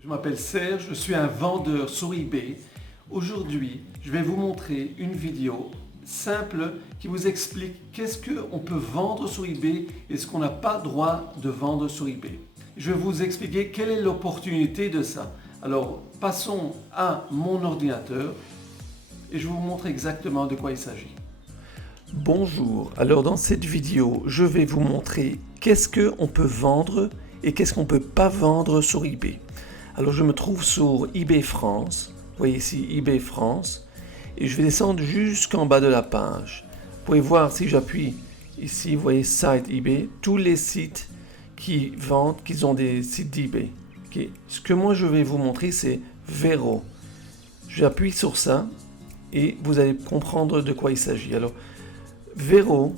Je m'appelle Serge, je suis un vendeur sur eBay. Aujourd'hui, je vais vous montrer une vidéo simple qui vous explique qu'est-ce qu'on peut vendre sur eBay et ce qu'on n'a pas droit de vendre sur eBay. Je vais vous expliquer quelle est l'opportunité de ça. Alors, passons à mon ordinateur et je vais vous montrer exactement de quoi il s'agit. Bonjour, alors dans cette vidéo, je vais vous montrer qu'est-ce qu'on peut vendre et qu'est-ce qu'on ne peut pas vendre sur eBay. Alors je me trouve sur eBay France, vous voyez ici eBay France, et je vais descendre jusqu'en bas de la page. Vous pouvez voir si j'appuie ici, vous voyez site eBay, tous les sites qui vendent, qui ont des sites d'eBay. Okay. Ce que moi je vais vous montrer c'est Vero. J'appuie sur ça et vous allez comprendre de quoi il s'agit. Alors Vero,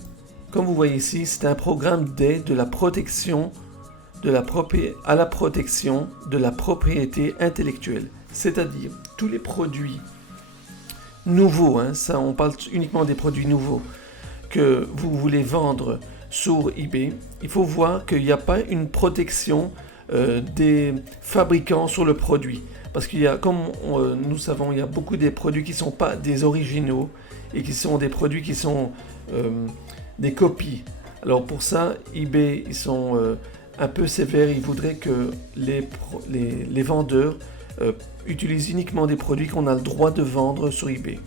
comme vous voyez ici, c'est un programme d'aide de la protection à la protection de la propriété intellectuelle. C'est-à-dire tous les produits nouveaux, ça on parle uniquement des produits nouveaux que vous voulez vendre sur eBay. Il faut voir qu'il n'y a pas une protection des fabricants sur le produit. Parce qu'il y a, comme nous savons, il y a beaucoup des produits qui ne sont pas des originaux et qui sont des produits qui sont des copies. Alors pour ça, eBay, ils sont un peu sévères. Ils voudraient que les vendeurs utilisent uniquement des produits qu'on a le droit de vendre sur eBay.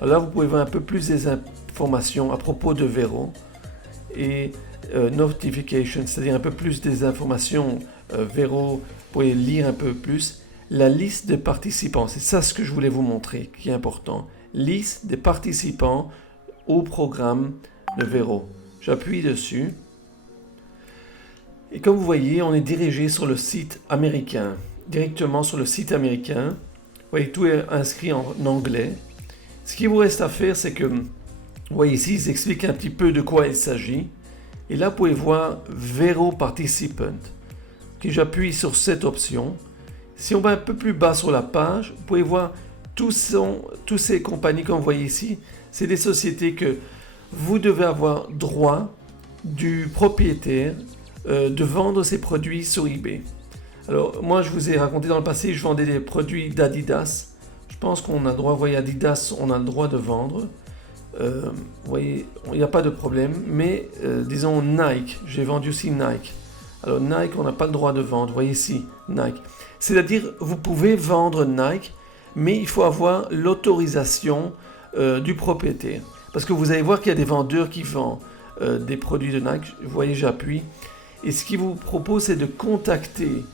Alors là, vous pouvez voir un peu plus des informations à propos de Vero et Notification, c'est-à-dire un peu plus des informations Vero, vous pouvez lire un peu plus. La liste des participants, c'est ça ce que je voulais vous montrer, qui est important. Liste des participants au programme de Vero. J'appuie dessus. Et comme vous voyez, on est dirigé sur le site américain. Directement sur le site américain. Vous voyez, tout est inscrit en anglais. Ce qu'il vous reste à faire, c'est que, vous voyez ici, ils expliquent un petit peu de quoi il s'agit. Et là, vous pouvez voir Vero Participant. Okay, j'appuie sur cette option. Si on va un peu plus bas sur la page, vous pouvez voir tous ces compagnies comme vous voyez ici. C'est des sociétés que vous devez avoir droit du propriétaire de vendre ses produits sur eBay. Alors moi je vous ai raconté dans le passé, je vendais des produits d'Adidas. Je pense qu'on a le droit, vous voyez Adidas, on a le droit de vendre. Vous voyez, il n'y a pas de problème. Mais disons Nike, j'ai vendu aussi Nike. Alors Nike, on n'a pas le droit de vendre. Vous voyez ici, Nike. C'est-à-dire, vous pouvez vendre Nike, mais il faut avoir l'autorisation du propriétaire. Parce que vous allez voir qu'il y a des vendeurs qui vendent des produits de Nike. Vous voyez, j'appuie. Et ce qu'il vous propose, c'est de contacter.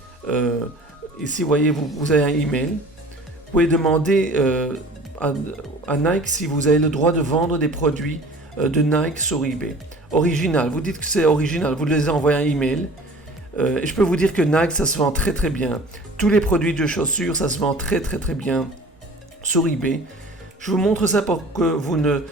Ici, vous voyez, vous avez un email. Vous pouvez demander à Nike si vous avez le droit de vendre des produits de Nike sur eBay. Original, vous dites que c'est original, vous les envoyez un email. Et je peux vous dire que Nike, ça se vend très très bien. Tous les produits de chaussures, ça se vend très très très bien sur eBay. Je vous montre ça pour que vous ne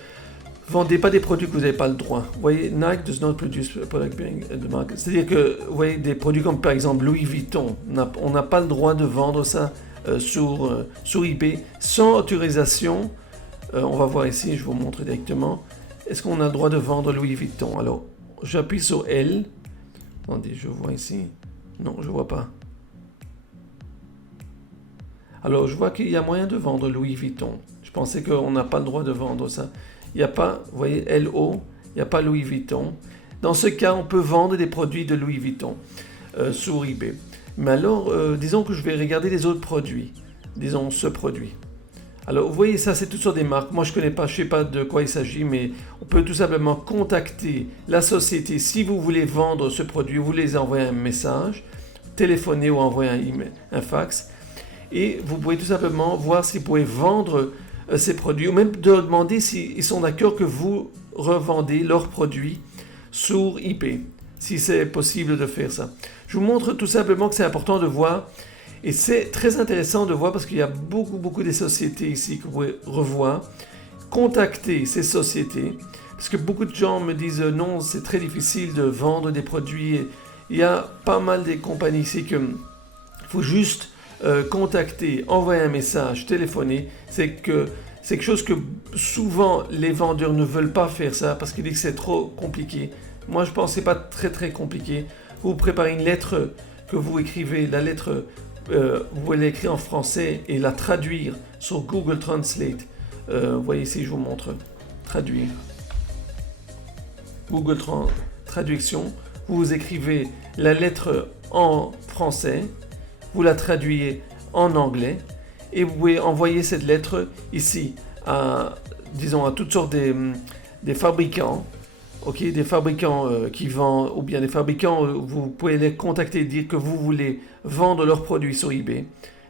vendez pas des produits que vous n'avez pas le droit. Vous voyez, Nike does not produce product being the market. C'est-à-dire que, vous voyez, des produits comme par exemple Louis Vuitton, on n'a pas le droit de vendre ça sur eBay sans autorisation. On va voir ici, je vous montre directement. Est-ce qu'on a le droit de vendre Louis Vuitton? Alors, j'appuie sur L. Attendez, je vois ici. Non, je ne vois pas. Alors, je vois qu'il y a moyen de vendre Louis Vuitton. Je pensais qu'on n'a pas le droit de vendre ça. Il n'y a pas, vous voyez, LO, il n'y a pas Louis Vuitton. Dans ce cas, on peut vendre des produits de Louis Vuitton sur eBay. Mais alors, disons que je vais regarder les autres produits. Disons ce produit. Alors, vous voyez, ça, c'est toutes sortes des marques. Moi, je ne connais pas, je ne sais pas de quoi il s'agit, mais on peut tout simplement contacter la société. Si vous voulez vendre ce produit, vous les envoyez un message, téléphoner ou envoyer un email, un fax. Et vous pouvez tout simplement voir si vous pouvez vendre ces produits, ou même de demander s'ils sont d'accord que vous revendez leurs produits sur eBay, si c'est possible de faire ça. Je vous montre tout simplement que c'est important de voir, et c'est très intéressant de voir parce qu'il y a beaucoup de sociétés ici que vous pouvez revoir. Contactez ces sociétés, parce que beaucoup de gens me disent non, c'est très difficile de vendre des produits. Il y a pas mal de compagnies ici que faut juste contacter, envoyer un message, téléphoner. C'est quelque chose que souvent les vendeurs ne veulent pas faire ça parce qu'ils disent que c'est trop compliqué. Moi je pense que c'est pas très compliqué. Vous préparez une lettre que vous écrivez, la lettre vous pouvez l'écrire en français et la traduire sur Google Translate. Vous voyez ici, je vous montre. Traduire. Google Traduction. Vous écrivez la lettre en français, vous la traduisez en anglais et vous pouvez envoyer cette lettre ici à, disons, à toutes sortes des fabricants. Ok, des fabricants qui vendent, ou bien des fabricants, vous pouvez les contacter et dire que vous voulez vendre leurs produits sur eBay,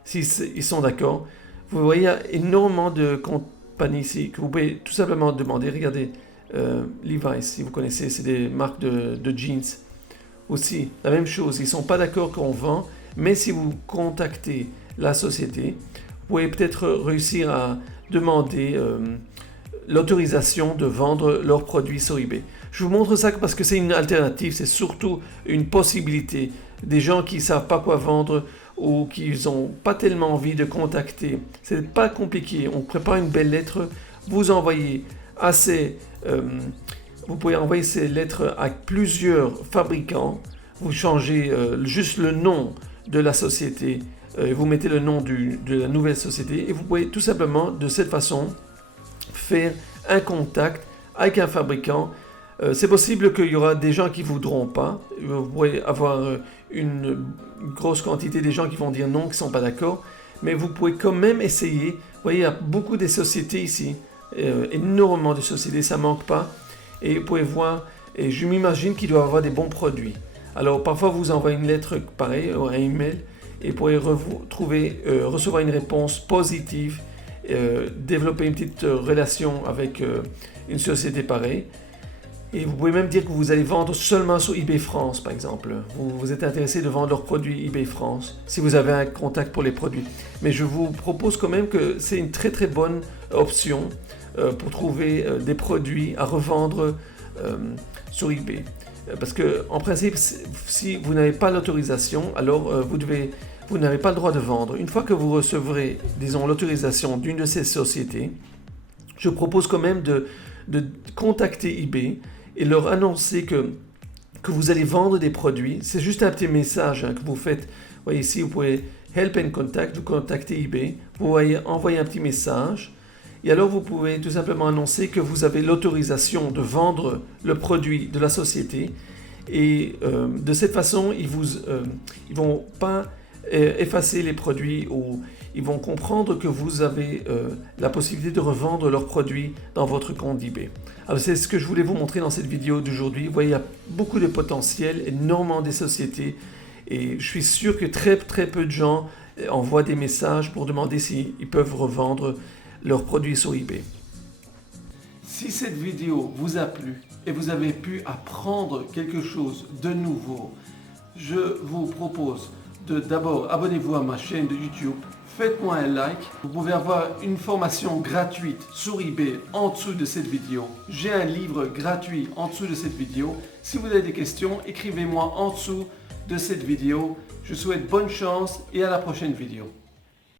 s'ils sont d'accord. Vous voyez, il y a énormément de compagnies ici que vous pouvez tout simplement demander. Regardez, Levi's, si vous connaissez, c'est des marques de jeans. Aussi, la même chose, ils ne sont pas d'accord qu'on vend, mais si vous contactez la société, vous pouvez peut-être réussir à demander l'autorisation de vendre leurs produits sur eBay. Je vous montre ça parce que c'est une alternative, c'est surtout une possibilité. Des gens qui ne savent pas quoi vendre ou qui n'ont pas tellement envie de contacter. C'est pas compliqué, on prépare une belle lettre, vous envoyez vous pouvez envoyer ces lettres à plusieurs fabricants, vous changez juste le nom de la société, vous mettez le nom de la nouvelle société et vous pouvez tout simplement de cette façon faire un contact avec un fabricant. C'est possible qu'il y aura des gens qui ne voudront pas. Vous pourrez avoir une grosse quantité des gens qui vont dire non, qui ne sont pas d'accord. Mais vous pouvez quand même essayer. Vous voyez, il y a beaucoup de sociétés ici. Énormément de sociétés, ça ne manque pas. Et vous pouvez voir, et je m'imagine qu'il doit y avoir des bons produits. Alors parfois vous envoyez une lettre pareille, un email, et vous pourrez recevoir une réponse positive. Développer une petite relation avec une société pareille. Et vous pouvez même dire que vous allez vendre seulement sur eBay France, par exemple. Vous êtes intéressé de vendre leurs produits eBay France, si vous avez un contact pour les produits. Mais je vous propose quand même que c'est une très très bonne option pour trouver des produits à revendre sur eBay. Parce que en principe, si vous n'avez pas l'autorisation, alors vous n'avez pas le droit de vendre. Une fois que vous recevrez, disons, l'autorisation d'une de ces sociétés, je propose quand même de contacter eBay et leur annoncer que vous allez vendre des produits. C'est juste un petit message que vous faites. Vous voyez ici, vous pouvez Help and Contact, vous contactez eBay, vous voyez envoyer un petit message. Et alors vous pouvez tout simplement annoncer que vous avez l'autorisation de vendre le produit de la société. Et de cette façon, ils vont pas effacer les produits ou ils vont comprendre que vous avez la possibilité de revendre leurs produits dans votre compte eBay. Alors c'est ce que je voulais vous montrer dans cette vidéo d'aujourd'hui. Vous voyez, il y a beaucoup de potentiel, énormément des sociétés et je suis sûr que très très peu de gens envoient des messages pour demander s'ils peuvent revendre leurs produits sur eBay. Si cette vidéo vous a plu et vous avez pu apprendre quelque chose de nouveau, je vous propose d'abord abonnez-vous à ma chaîne de YouTube, faites-moi un like, vous pouvez avoir une formation gratuite sur eBay en dessous de cette vidéo. J'ai un livre gratuit en dessous de cette vidéo. Si vous avez des questions, écrivez-moi en dessous de cette vidéo. Je vous souhaite bonne chance et à la prochaine vidéo.